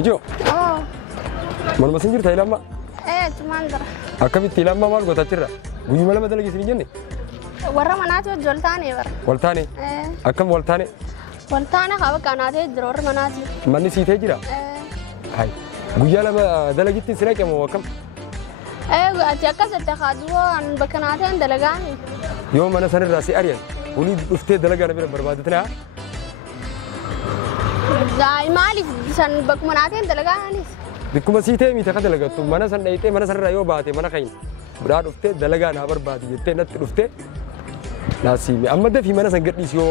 Mijo. Oh. Mana masih jir Thailand ma? Cuman dar. Akam itu Thailand ma mal gota cira. Guyyu malam ada lagi sini jenne. Warra mana tuh joltane bar. Waltane. Akam waltane. Waltane kawa kanate dror mana tuh. Mani sih jira. Hai. Guyya lama ada lagi tin sira kamu akam. Gua ajak saya kaduan bakanate andalagani. Yo mana sana rasi Aryan. Uni ufte dalagana bira berbadatna. Zai mali san bakmanate andalagani. Dikum masih teh mita kata lagat tu mana sana itu mana sana rayo bahate mana kain. Berada ufte dalagana berbadi. Jete nat ufte. Nasi. Amma deh fi mana sangat nisyo.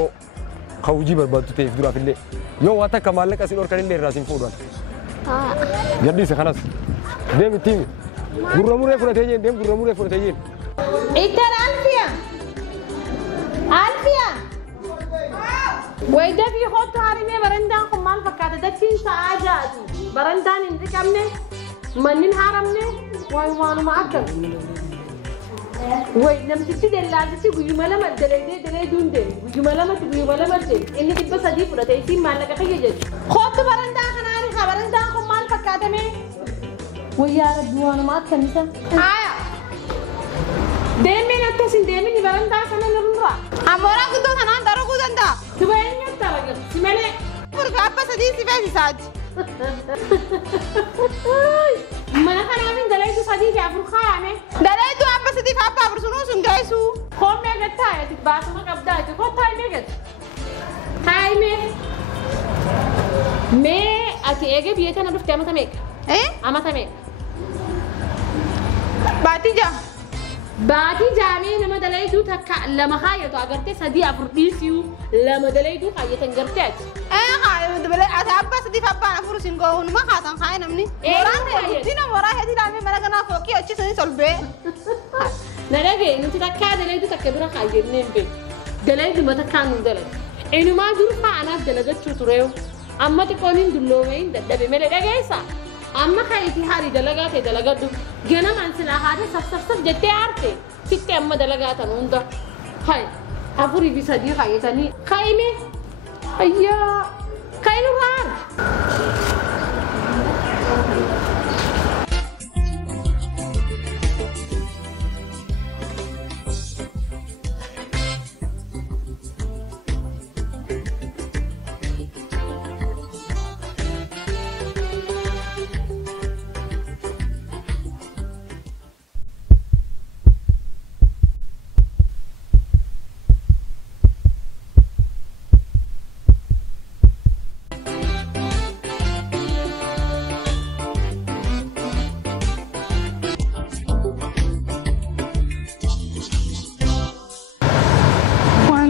Khawji berbadu teh dura file. Yo wata kamalnya kasih orang kain le rasim fudan. Jadi sekarang dem tim. Gurra mure pun ada jen, dem gurra mure pun ada jen. Itar Alfia. Alfia. وإذا في خط هارمي برندان خمال فكاتة دكين ساعات برندان انتكامني منين هارمني وانو ما أكل وي نمسك دلالة سي ويمالا ما دلالة دون دل ويمالا ما دل إني تبى صديق ولا تيسي مالك خيجت خط برندان خناري خبرندان خمال فكاتة مي ويا رب وانو ما أكل مثلا هايا دائما أتسين دائما برندان خنا نروح أمورا كنتو خنا دارو كنتا تبين يتلاقى سمعني فرقة بس هذه سبعة ساعات ما أنا من دلائل صديق يا فرقة يا مي دلائل تو أبى صديق أبى برسولو سنجايسو خم ميجت تاي تباس ما كبدا تقول تاي ميجت تاي مي أكيد بيجي أنا بفتح ما تميك أما تميك باتي جامي لما دلائدو تك لما خايتو أقرتي صديق أفربيسيو لما دلائدو خايت انقرتات خايت دبل أتابع صديق أبى أفرس إنكو ما خاطن خاين أمني وراه دينا وراه هدي دامي ملكنا فوقي أشي سني صلبة نلاقي إنه تتكاد دلائدو تكبر خايت نيمبي دلائدو ما تكانوا دلائد إنه ما دور فانا دلائد شو تريو أما تكونين دلومين دبي ملكنا جيسا أما خايتي هاري دلقاتو جنا من سنا هذا سف جتة عرته سكتة أما دلقاتو نوندا هاي أفوري بيسادي خايتاني خايمه أيا خاينو هار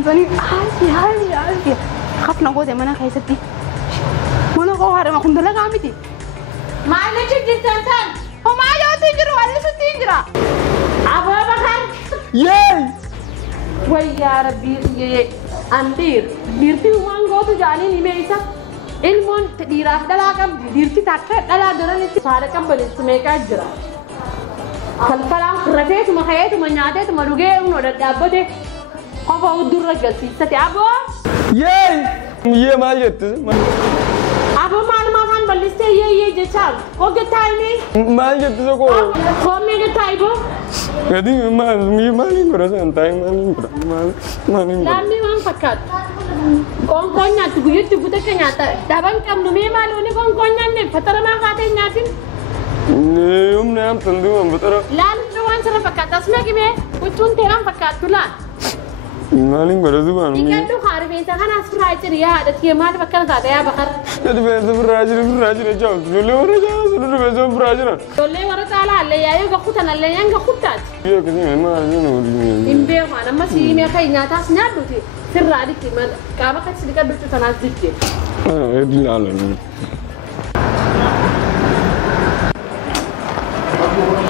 هاي خفنا قوة منا خيستي منا قوة هذا ما كنت لك عمتي ما عليك جلتان هو ما جاو تجرا ولا شو تجرا أبو بكر Yay! ويا ربي أندير ديرتي وان قوتو جاني نيميسا المون تديراف دلاكم ديرتي تاكت دلا دراني ساركم بلسميكا جرا فالفلام رفيت مخيت منياتت مروجي ونور دابته خفا ودور رجل ستة أبو Yay! Ye ma yet. أبو ما كان بلسته ye جشاب هو جتايني Ma yet so ko. هو مي جتايبو Kadi ma ni berasa antai ma ni. Lami mang fakat. Kongkonya tu buyut tu buta kenyata. Daban kam numi malu ni kongkonya ni fatara ma kate nyatin. Ne ne am tandu am betara. Lan tuan sera fakat asma kime. Utun teram fakat tulan. Ma ni berasa ban. Ikan tu hari benta kan asfrai ceria ada tiap mana fakat kata ya bakar. Jadi berasa berajin jauh. Dulu orang jauh sudah berasa berajin. Dole wara tala alle ya yo gakutan alle yang gakutat. Iya kini memang ada ni. Imbe mana masih ini kai nyata nyadu ti. Sirra di timan kaba kan sedikit betul tanah dikit. Ini lalu.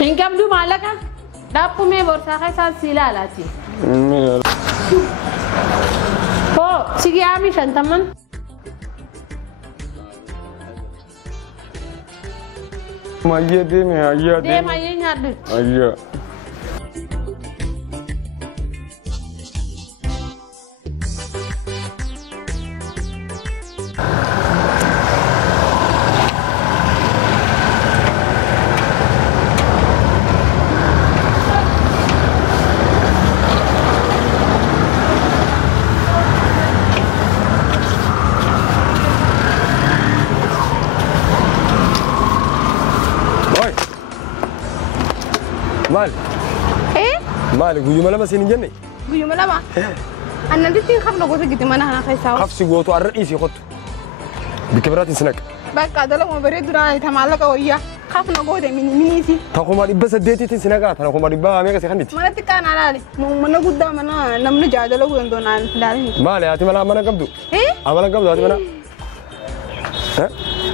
Hingkam du malaka. Dapu me borsa kai sa sila lati. Oh, sige ami shantaman. Maya deh me ayah deh. Dia maye nyadu. Ayah. مال مال قولي ملا مسين جنة قولي ملا ما أنا دتي خفنا قوتي قد ما أنا خايسة خف سقوطه الرئيسي خط بكبرات سنك بقى ده لما بريد درانا يتمالك وياه خفنا قوتي مني سي تقوم على بس ديتي تنسناقات أنا قوم على بقى مية سخنتي ما نتكلم على من قدام أنا نمنا جاد لو عندنا فلاني مال يا تملا ما نقبضو أملا قبضو تملا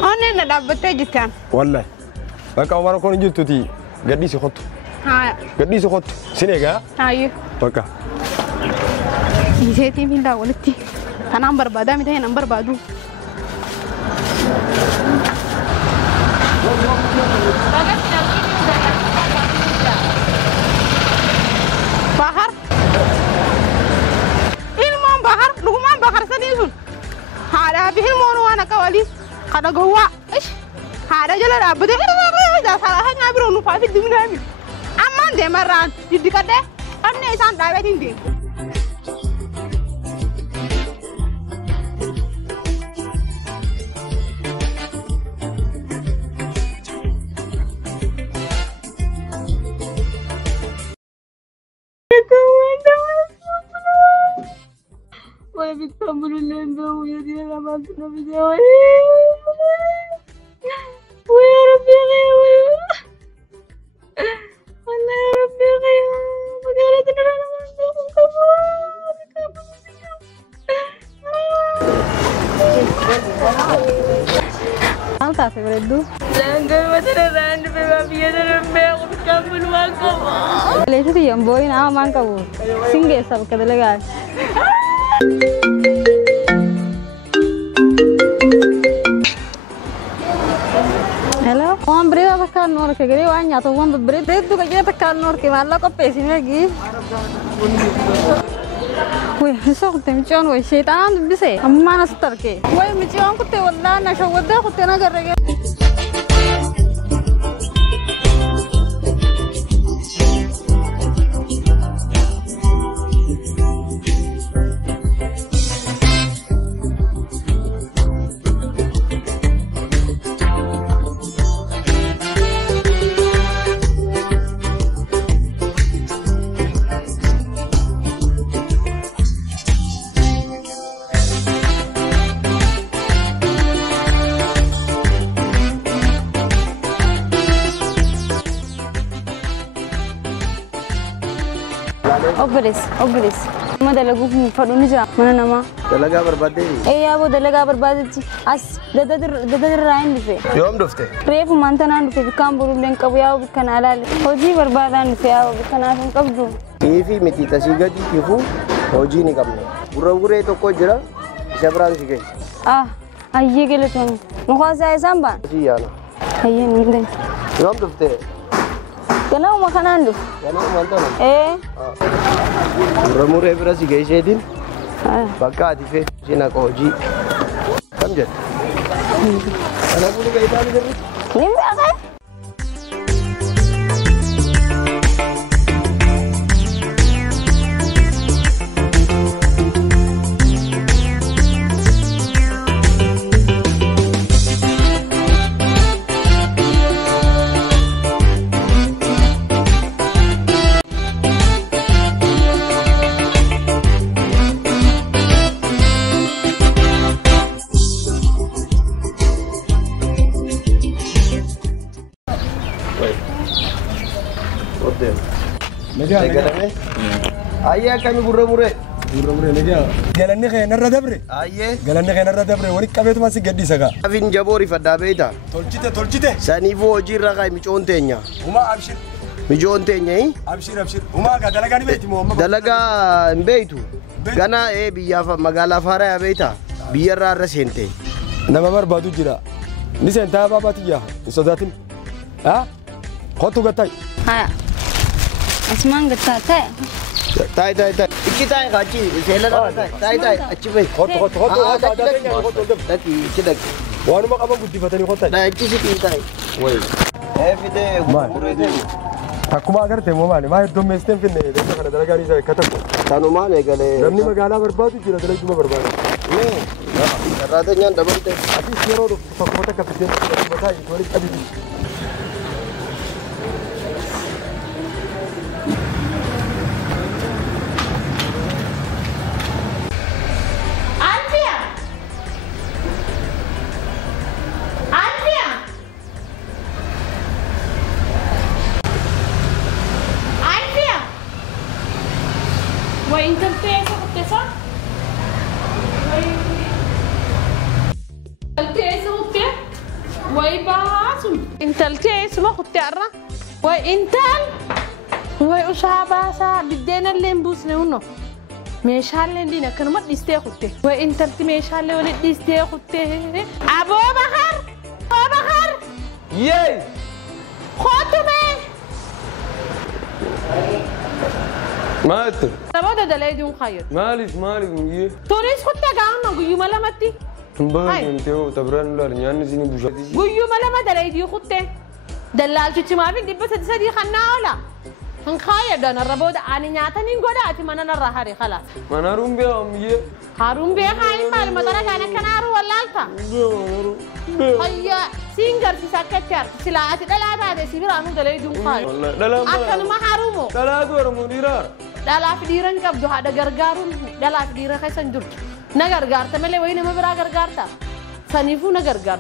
أنا ندابته جتان والله بقى عمره كون جت تي قدي سخط قدي سخط سنيقة هاي بقى يسيتي من لا ولتي أنا نمبر بعدا متى نمبر بعدو bahar ilmu bahar luqman bahar sadiisun hada bihil mono ana kawali kada gowa ish hada jala abde da sala hanya biro nu fafi dimina mi amman de maran didikade amne san dawe tindi بتكمل اللمبة ويا ديالها ما كنا بداوي ويا ربي غير والله يا ربي غير مقالة أنا ما أنت تبردو لا أنقل مثلا عند بما بيد الرمي وبتكمل معكم ليش تيجي بوين ما نكبر سينجي سب كذا لقاش Hello, mau beri apa kan nur ke gede wanya tuh mau beri tuh kayak tekan nur ke malah kok pesin lagi. Wih, besok temcion wih setan bisa, mana setar ke? Wih, mencion aku teh wallah nasha wadah aku teh nagar lagi. Obris. Ma dalagu fadu nija mana nama? Dalaga berbadi. Ya bu dalaga berbadi. As dadar rain dife. Yom dufte. Ref mantanan dife bikam buru len kabu ya bikan alal. Hoji berbadan dife ya bikan asan kabdu. Tifi meti tasiga di tifu. Hoji ni kamne. Gurra to ko jira. Sabran sige. Ayye gele ton. Nukhasa samba. Si yana. Ayye nunde. Yom dufte. Kenapa makanan lu? Kenapa mantanan? Gurra berasi guys edin. Bakka dife sina ko hoji. Samjat. Ana bulu ga itali derri. Nimbe aka? Ayah kami gurra lagi. Galannya kayak narra dabre. Ayah. Galannya kayak narra dabre. Wari kabe itu masih gede saga. Avin jabori fadda beta. Tolcite. Sanifu hojirra kai micontenya. Uma abshir. Micontenya hi? Abshir. Uma ga dalaga ni beti mo. Dalaga mbeitu. Gana biya magala fara ya beta. Biya rara sente. Nama barbadu jira. Ni senta baba tiya. Sodatin. Khotu gatai. Haya. Asman gatai. Tai. Iki tai kaci. Sela tai. Aci bai. Khotu. Daki kidak. Wanu mak abang budi fatani khotai. Nah, aci sih tai. Woi. Fide gurre. Takuma agar temo mane. Mai domestem finne. Desa kana dalaga ni sa kataku. Tanu mane gale. Ramni magala barbadu jira dalaga cuma barbadu. Ne. Ratanya double te. Ati siaro do fakota kapiten. Batai. Wali abidi. وين تلتيس وقتها تلتيس وقتها ويباسم انت تلتيس ما قلت عرا وانتل ويشاباسا بدينا اللي نبوسنا ونو ميشال لندينا كانوا ما ديستي قلت وانت ميشال ولا ديستي قلت ابو بكر ابو بكر ياي خاطبه مات تبغى دلائل خير مالك ميه تونس خدت جانا قيوم لا متي تنبه انتو تبران لا يعني زين بوجا قيوم لا ما دلائل خدت دلال شو ما في دبة تسدي خنا ولا خير ده نربود أنا نياتني نقول أتي ما نرى هاري خلاص ما نروم بيا أمي هاروم بيا هاي مال ما ترى كأنا كنارو ولا ألتا هيا سينجر سكتر سلاعات دلال هذا سيبر أنو دلائل خير أكل ما هارومو دلال دور مديرار دلال في ديران كابدو هذا غرغارون دلال في ديران خي سنجور نغرغار تملي وين ما برا غرغار تا سنيفو نغرغار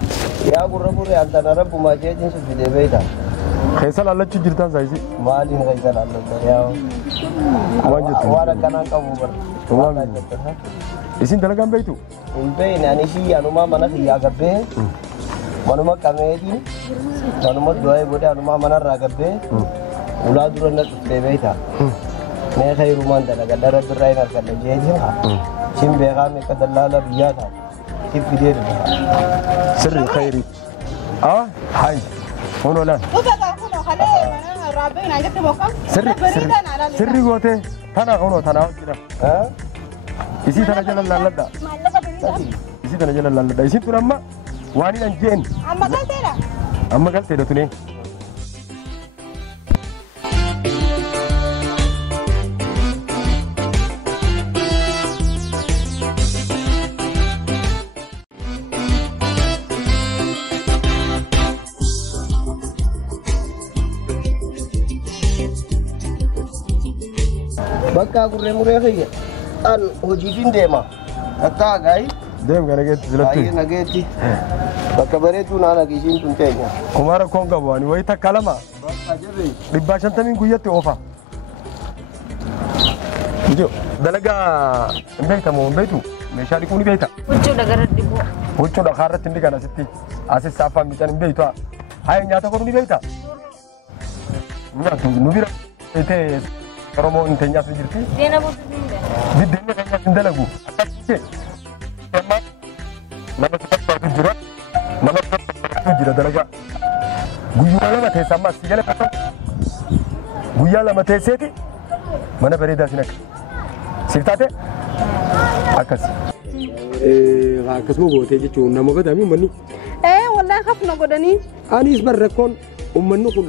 يا gurra burre anta narab ma jejin su bide beita خيسال الله تجرتان زايزي malin khaysan Allah ya wala kanan kabu bar wala jetta isin dalagan beitu imbe nani shi anuma mana ya gabbe manuma kamedi manuma doy bode anuma mana ra gabbe ula duran na tutte beita ne khayru man dalaga darab raina kan jejin ha shimbe ga me kadallala biyata كيف سر خيري هاي هون ولا سر قوته ثنا هون ثنا كده isi ثنا جل lalada isi ثنا جل lalada isi tu nama wani dan jen amma kan teda tune bakka gurre mure khayya an hojifin dema akka gai dem gana get zilatu ai nageti bakka baretu na nagishin tun tenya kumara konga wani wai ta kalama bakka jabe dibba shantamin guyyati ofa jo dalaga mbeyta mo mbeytu me shari kuni beyta wuccu da kharat ndi kana sitti asis safa mi tan mbeyta hay nyata ko ni beyta nyatu nubira ete oromo intenya sujirti dena botu dinde didenya kanya sindalagu atake tema nama sepat jura nama sepat jura dalaga guyu lama te sama sigale patam guya lama te seti mana berida sinak sirtate akas akas mo gote jechu nama badami manni والله خفنا قدني anis barrakon ummannu kun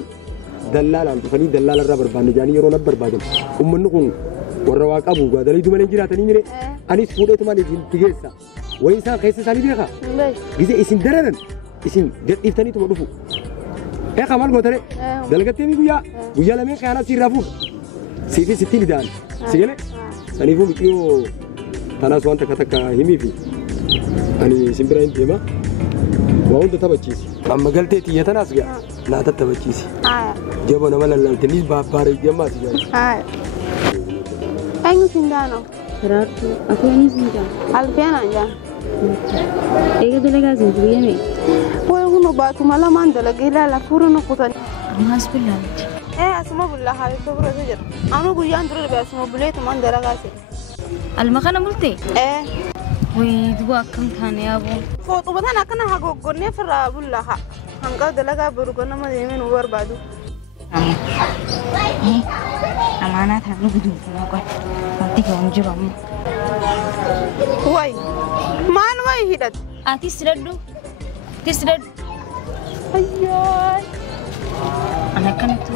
دلال أنت خلي دلال الربر بانجاني يرون الربر باجم ومنكم والرواق أبو قادر يدوم من جراتني ميرة أنيس فودة تماني تيجيسا وإنسان خيس سالي بيها إذا إسم درنا إسم جت إفتني تمرفو إيه كمال قدره دلقتي مي بيا لمن كأنا سيرافو سيفي ستين دان سيجله سنيفو بيجيو تنا سوان تكتك همي في أني سيمبرين تيما وأنت تبغى أما قلت تي يتناس جا لا تتبغى جابوا نملا للتنيس بابار الجماعة هاي أين سندانو راتو أكو أني سندان ألفين أنجا إيه كده لقى زنجبية مي ويقولوا باتو مالا ما عندنا جيلا لا فورنا قطن ما سبلا إيه أسمع بالله هاي كبر سجر أنا بيجان ترى بأسمع بليت ما عندنا قاسي المكان ملتي إيه ويدوا كم كان يا أبو فوتو بدنا كنا هقولني في بالله هنقول دلقا برجونا ما ديمين وبر بعدو أمانات هنو بدون فلوكات nanti kamu jawab واي ما نواي هيدت تسرد أيوة أنا كنت